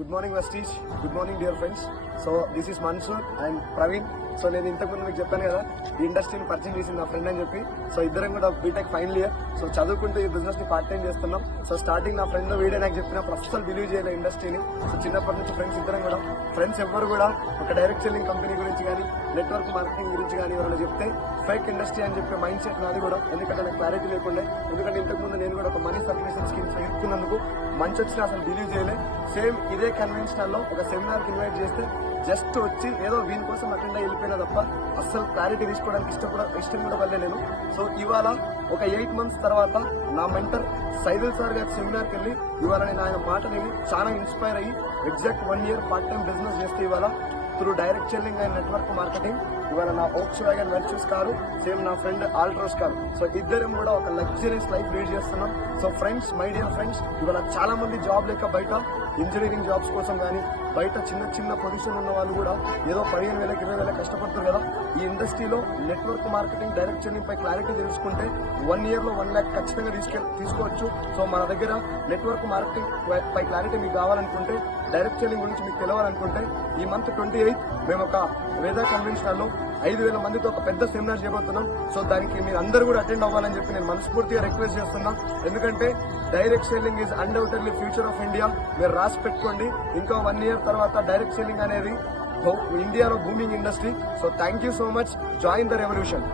Good morning Vestige, good morning dear friends. So this is Mansoor and Praveen. So నేను ఇంతకుముందు మీకు చెప్పాను కదా, ఈ ఇండస్ట్రీని పరిచయం చేసింది నా ఫ్రెండ్ అని చెప్పి. సో ఇద్దరం కూడా బీటెక్ ఫైనల్ ఇయర్. సో చదువుకుంటూ ఈ బిజినెస్ ని పార్ట్ టైం చేస్తున్నాం. సో స్టార్టింగ్ నా ఫ్రెండ్ వీడియో నాకు చెప్పినప్పుడు అస్సలు బిలీవ్ చేయలేదు ఇండస్ట్రీని. సో చిన్నప్పటి నుంచి ఫ్రెండ్స్ ఇద్దరం కూడా, ఫ్రెండ్స్ ఎవరు కూడా ఒక డైరెక్ట్ సెల్లింగ్ కంపెనీ గురించి కానీ నెట్వర్క్ మార్కెటింగ్ గురించి కానీ ఎవరైనా చెప్తే ఫేక్ ఇండస్ట్రీ అని చెప్పే మైండ్ సెట్ నాది కూడా. ఎందుకంటే నాకు క్లారిటీ లేకుండే. ఎందుకంటే ఇంతకుముందు నేను కూడా ఒక మనీ సర్క్యులేషన్ స్కీమ్స్ ఇరుక్కున్నందుకు మంచి వచ్చినా అసలు బిలీవ్ చేయలేదు. సేమ్ ఇదే కన్వెన్షనల్ లో ఒక సెమినార్ కి ఇన్వైట్ చేస్తే జస్ట్ వచ్చి ఏదో వీని కోసం అటెండ్ అయ్యి వెళ్ళిపోయినా తప్ప అస్సలు క్లారిటీ తీసుకోవడానికి ఇష్టం కూడా వల్లే. సో ఇవాళ ఒక 8 months తర్వాత నా మెంటర్ సైదుల్ సార్ గారి సెమినార్కి వెళ్ళి ఇవాళ నేను ఆయన మాట విని చాలా ఇన్స్పైర్ అయ్యి exact 1 year part time business చేస్తే ఇవాళ through direct selling and network marketing ఇవాళ నా ఓక్స్ వ్యాగన్ వెర్చ్యూస్ కారు, సేమ్ నా ఫ్రెండ్ ఆల్ట్రోస్ కారు. సో ఇద్దరం కూడా ఒక లగ్జరీస్ లైఫ్ లీడ్ చేస్తున్నాం. So friends, my dear friends, ఇవాళ చాలా మంది జాబ్ లేక బయట ఇంజనీరింగ్ జాబ్స్ కోసం కానీ బయట చిన్న పొజిషన్ ఉన్న వాళ్ళు కూడా ఏదో 15,000 20,000 కష్టపడుతారు కదా. ఈ ఇండస్ట్రీలో నెట్వర్క్ మార్కెటింగ్ డైరెక్ట్ సెల్లింగ్ పై క్లారిటీ తెలుసుకుంటే 1 year లో 1 lakh ఖచ్చితంగా తీసుకోవచ్చు. సో మన దగ్గర నెట్వర్క్ మార్కెటింగ్ పై క్లారిటీ మీకు కావాలనుకుంటే, డైరెక్ట్ సెల్లింగ్ గురించి మీకు తెలవాలనుకుంటే ఈ మంత్ 28th మేము ఒక వేదా కన్వెన్షనల్ లో 5,000 మందితో ఒక పెద్ద సెమినార్ చేయబోతున్నాం. సో దానికి మీరు అందరూ కూడా అటెండ్ అవ్వాలని చెప్పి నేను మనస్ఫూర్తిగా రిక్వెస్ట్ చేస్తున్నాం. ఎందుకంటే direct selling is undoubtedly future of India. మీరు రాసి పెట్టుకోండి, ఇంకా 1 year తర్వాత డైరెక్ట్ సెల్లింగ్ అనేది ఇండియాలో booming industry. So thank you so much. Join the revolution.